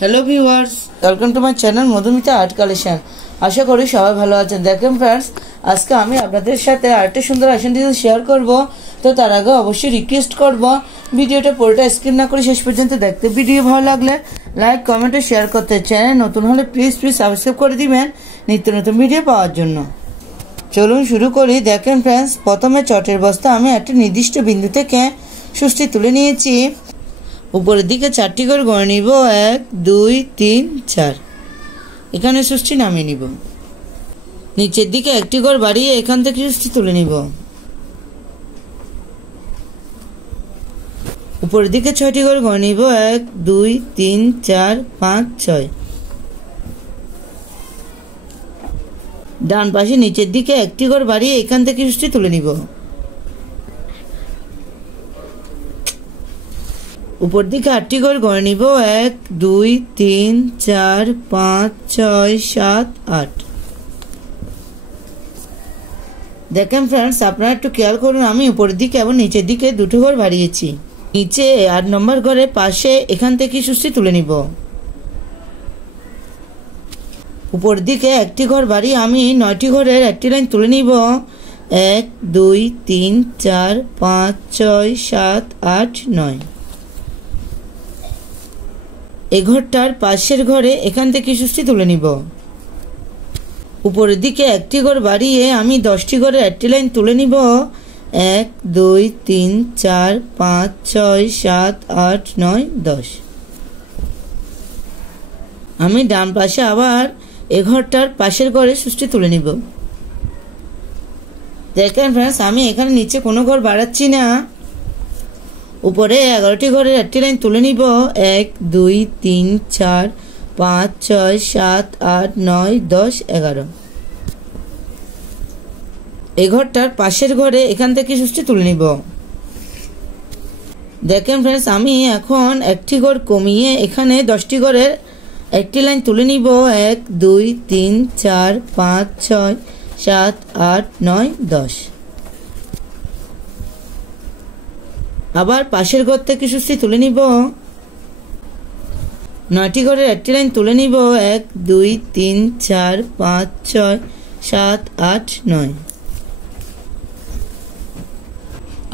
Hello viewers, welcome to my channel Madhumita art collection. আশা করি সবাই ভালো আছেন। দেখেন ফ্রেন্ডস, আজকে আমি আপনাদের সাথে আরেকটা সুন্দর আসন ডিজাইন শেয়ার করব। তো তার আগে অবশ্যই রিকোয়েস্ট করব ভিডিওটা পুরোটা স্কিপ না করে শেষ পর্যন্ত দেখতে। ভিডিও ভালো লাগলে লাইক কমেন্ট ও শেয়ার করতে, চ্যানেল নতুন হলে প্লিজ সাবস্ক্রাইব করে দিবেন নিত্য নতুন ভিডিও পাওয়ার জন্য। চলুন শুরু করি। দেখেন ফ্রেন্ডস, প্রথমে চটের বস্তা আমি একটা নির্দিষ্ট বিন্দু থেকে সুষ্টি তুলে নিয়েছি। উপরের দিকে 4টি করে গড়ে নিব, 1 2 3 4। এখানে সুষ্টি নামিয়ে নিব। নিচের দিকে 1টি করে বাড়িয়ে এখান থেকে সুষ্টি তুলে নিব। উপরের দিকে 6টি করে গড়ে নিব, 1 2 3 4 5 6। ডান পাশে নিচের দিকে 1টি করে বাড়িয়ে এখান থেকে সুষ্টি তুলে নিব। উপর দিকে 8টি করে গড়ে নিব, 1 2 3 4 5 6 7 8। দেখেন ফ্রেন্ডস, আপনারা একটু খেয়াল করুন, আমি উপরের দিকে এবং নিচের দিকে 2টো ঘর বাড়িয়েছি। নিচে 8 নম্বর ঘরের পাশে এখান থেকে সুষ্টি তুলে নিব। উপর দিকে 1টি ঘর বাড়িয়ে আমি 9টি ঘরের একটি লাইন তুলে নিব। 1 2 3 4 5 6 7 8 9। এই ঘরটার পাশের ঘরে এখান থেকে সুষ্টি তুলে নিব। উপরের দিকে 1টি ঘর বাড়িয়ে আমি 10টি ঘরের একটি লাইন তুলে নিব। 1 2 3 4 5 6 7 8 9 10। আমি ডান পাশে আবার এই ঘরটার পাশের ঘরে সুষ্টি তুলে নিব। দেখেন ফ্রেন্ডস, আমি এখানে নিচে কোনো ঘর বাড়াচ্ছি না। উপরে 11টি ঘরের একটি লাইন তুলে নিব। 1 2 3 4 5 6 7 8 9 10 11। এই ঘরটার পাশের ঘরে এখান থেকে সুষ্টি তুলে নিব। দেখেন ফ্রেন্ডস, আমি এখন 1টি ঘর কমিয়ে এখানে 10টি ঘরের একটি লাইন তুলে নিব। 1 2 3 4 5 6 7 8 9 10। আবার পাশের ঘর থেকে সুষ্টি তুলে নিব। 9টি ঘরের একটি লাইন তুলে নিব। 1 2 3 4 5 6 7 8 9।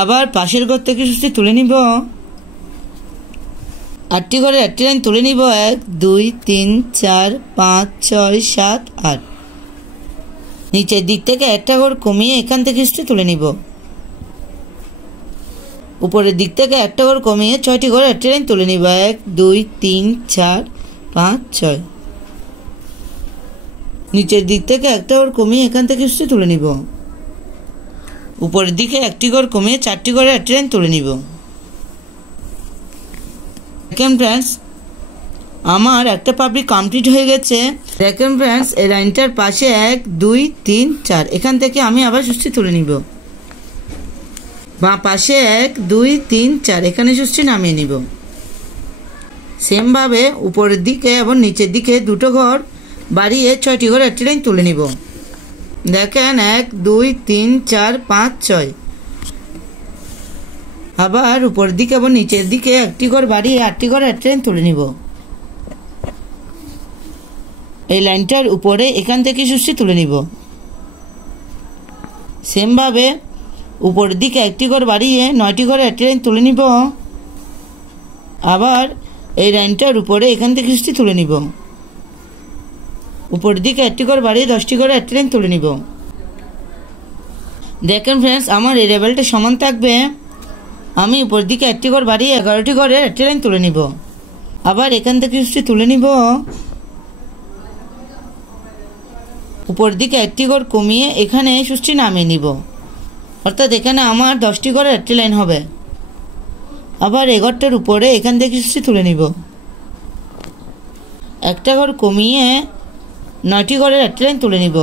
আবার পাশের ঘর থেকে সুষ্টি তুলে নিব। 8টি ঘরের একটি লাইন তুলে নিব। 1 2 3 4 5 6 7 8। নিচের দিক থেকে একটা ঘর কমিয়ে এখান থেকে সুষ্টি তুলে নিব। উপরের দিক থেকে একটা ঘর কমিয়ে 6টি ঘরে একটি লাইন তুলে নিব। 1 2 3 4 5 6। নিচের দিক থেকে একটা ঘর কমিয়ে এখান থেকে সুষ্টি তুলে নিব। উপরের দিকে 1টি ঘর কমিয়ে 4টি ঘরে একটি লাইন তুলে নিব। দেখেন ফ্রেন্ডস, আমার একটা পাবলিক কমপ্লিট হয়ে গেছে। দেখেন ফ্রেন্ডস, এই লাইনটার পাশে 1 2 3 4 এখান থেকে আমি আবার সুষ্টি তুলে নিব। বাঁ পাশে 1 2 3 4 এখানে সুষ্টি নামিয়ে নিব। সেমভাবে উপরের দিকে এবং নিচের দিকে 2টো ঘর বাড়িয়ে 6টি ঘর একটি লাইন তুলে নিব। দেখেন 1 2 3 4 5 6। আবার উপরের দিকে এবং নিচের দিকে 1টি ঘর বাড়িয়ে 8টি ঘর একটি লাইন তুলে নিব। এই লাইনটার উপরে এখান থেকে সুষ্টি তুলে নিব। সেমভাবে উপরের দিকে 1টি ঘর বাড়িয়ে 9টি ঘরে একটি লাইন তুলে নিব। আবার এই লাইনটার উপরে এখান থেকে সুষ্টি তুলে নিব। উপরের দিকে 1টি ঘর বাড়িয়ে 10টি ঘরে একটি লাইন তুলে নিব। দেখেন ফ্রেন্ডস, আমার এই লেভেলটা সমান থাকবে। আমি উপরের দিকে 1টি ঘর বাড়িয়ে 11টি ঘরে একটি লাইন তুলে নিব। আবার এখান থেকে সুষ্টি তুলে নিব। উপরের দিকে 1টি ঘর কমিয়ে এখানে সুষ্টি নামিয়ে নিব। অর্থাৎ এখানে আমার 10টি ঘরের একটি লাইন হবে। আবার এই ঘরটার উপরে এখান থেকে সুষ্টি তুলে নিব। একটা ঘর কমিয়ে 9টি ঘরের একটি লাইন তুলে নিব।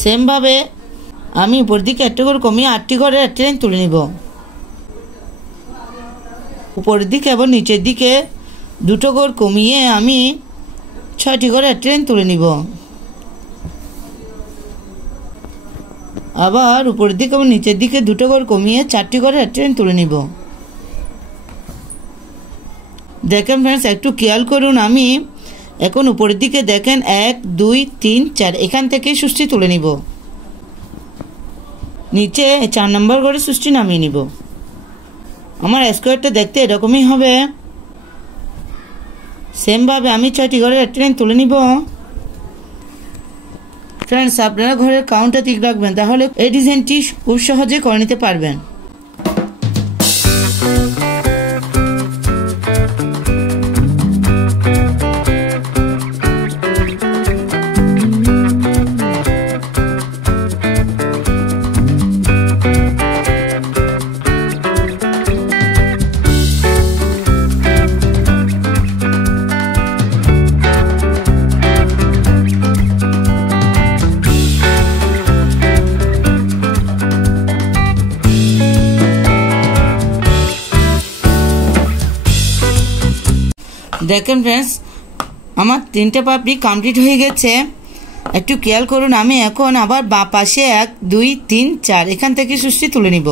সেমভাবে আমি উপর দিকে 1টি ঘর কমিয়ে 8টি ঘরের একটি লাইন তুলে নিব। উপরের দিকে এবং নিচের দিকে 2টো ঘর কমিয়ে আমি 6টি ঘরের একটি লাইন তুলে নিব। আবার উপরের দিকে এবং নিচের দিকে 2টো ঘর কমিয়ে 4টি ঘরের একটি লাইন তুলে নিব। দেখেন फ्रेंड्स একটু খেয়াল করুন আমি এখন উপরের দিকে দেখেন 1 2 3 4 এখান থেকে সুষ্টি তুলে নিব নিচে 4 নম্বর করে সুষ্টি নামিয়ে নিব আমার স্কয়ারটা দেখতে এরকমই হবে সেম ভাবে আমি 6টি করে একটা লাইন তুলে নিব फ्रेंड्स আপনারা ঘরের কাউন্টটা ঠিক রাখবেন তাহলে এই ডিজাইনটি খুব সহজে করে নিতে পারবেন দেখেন फ्रेंड्स আমার তিনটা পাপড়ি কমপ্লিট হয়ে গেছে একটু খেয়াল করুন আমি এখন আবার বাঁ পাশে 1 2 3 4 এখান থেকে সুষ্টি তুলে নিব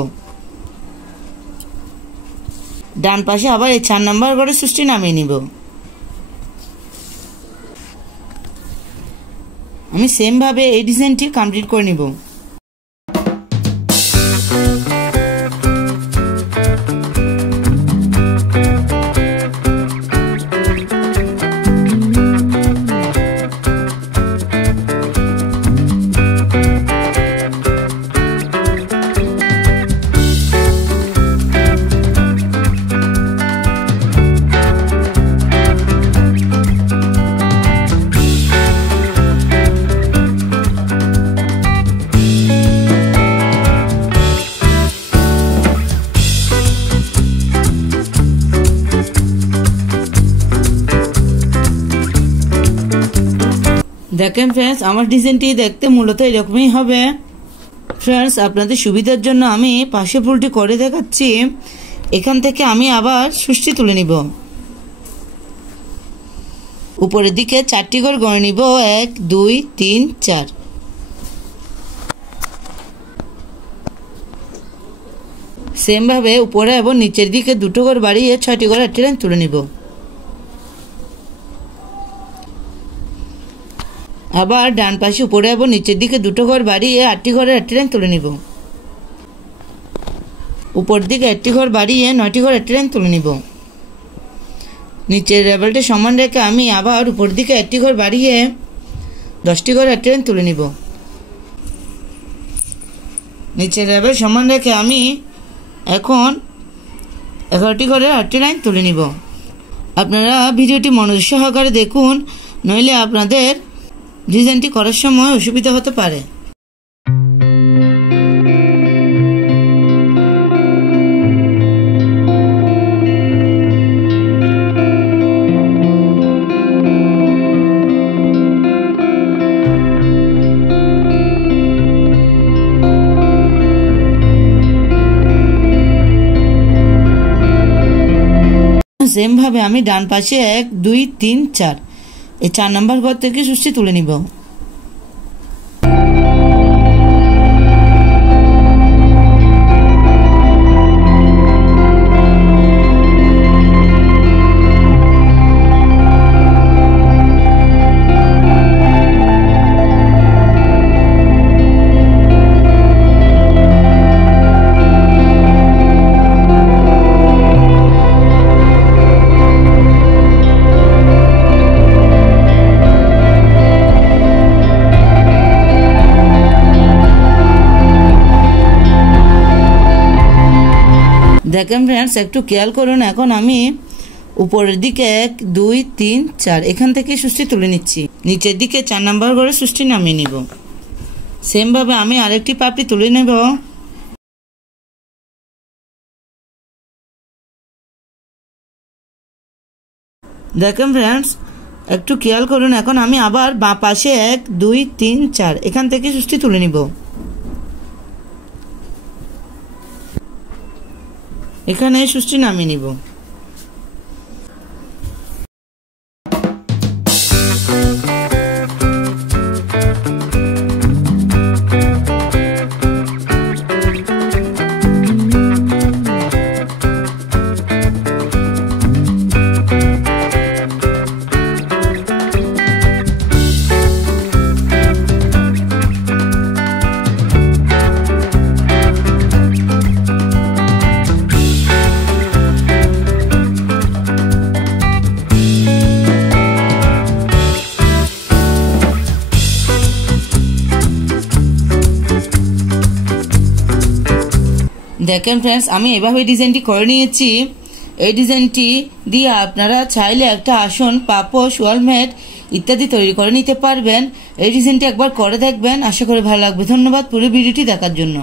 ডান পাশে আবার এই 4 নাম্বার করে সুষ্টি নামিয়ে নিব আমি সেম ভাবে এই ডিজাইনটি কমপ্লিট করে নিব দেখেন फ्रेंड्स আমার ডিজাইনটি দেখতে মূলত এরকমই হবে फ्रेंड्स আপনাদের সুবিধার জন্য আমি পাশে ফুলটি করে দেখাচ্ছি এখান থেকে আমি আবার সুষ্টি তুলে নিব উপরের দিকে 4টি করে গড়ে নিব 1 2 3 4 সেম ভাবে উপরে এবং নিচের দিকে দুটো করে বাড়িয়ে 6টি করে একটা লাইন তুলে নিব আবার ডান পাশে উপরে এবং নিচের দিকে দুটো ঘর বাড়িয়ে 8টি ঘরে একটা লাইন তুলে নিব উপর দিকে 8টি ঘর বাড়িয়ে 9টি ঘরে একটা লাইন তুলে নিব নিচের লেভেলটা সমান রেখে আমি আবার উপর দিকে 8টি ঘর বাড়িয়ে 10টি ঘরে একটা লাইন তুলে নিব নিচের লেভেল সমান রেখে আমি এখন 11টি ঘরে 8টি লাইন তুলে নিব আপনারা ভিডিওটি মনোযোগ সহকারে দেখুন নইলে আপনাদের ডিজাইনটি করার সময় অসুবিধা হতে পারে সেম ভাবে আমি ডান পাশে 1 2 3 4 এই 4 নাম্বার ঘর থেকে সুষ্টি তুলে নিব দেখেন फ्रेंड्स একটু খেয়াল করুন এখন আমি উপরের দিকে 1 2 3 4 এখান থেকে সুষ্টি তুলে নিচ্ছি নিচের দিকে 4 নাম্বার করে সুষ্টি নামিয়ে নিব সেম ভাবে আমি আরেকটি পাপড়ি তুলে নেব দেখেন फ्रेंड्स একটু খেয়াল করুন এখন আমি আবার বাঁ পাশে 1 2 3 4 এখান থেকে সুষ্টি তুলে নিব এখানে সুষ্টি নামিয়ে নিব দেখেন ফ্রেন্ডস, আমি এভাবে ডিজাইনটি করে নিয়েছি। এই ডিজাইনটি দিয়ে আপনারা চাইলে একটা আসন, পাপোশ, ওয়ালমেট ইত্যাদি তৈরি করে নিতে পারবেন। এই ডিজাইনটি একবার করে দেখবেন, আশা করি ভালো লাগবে। ধন্যবাদ পুরো ভিডিওটি দেখার জন্য।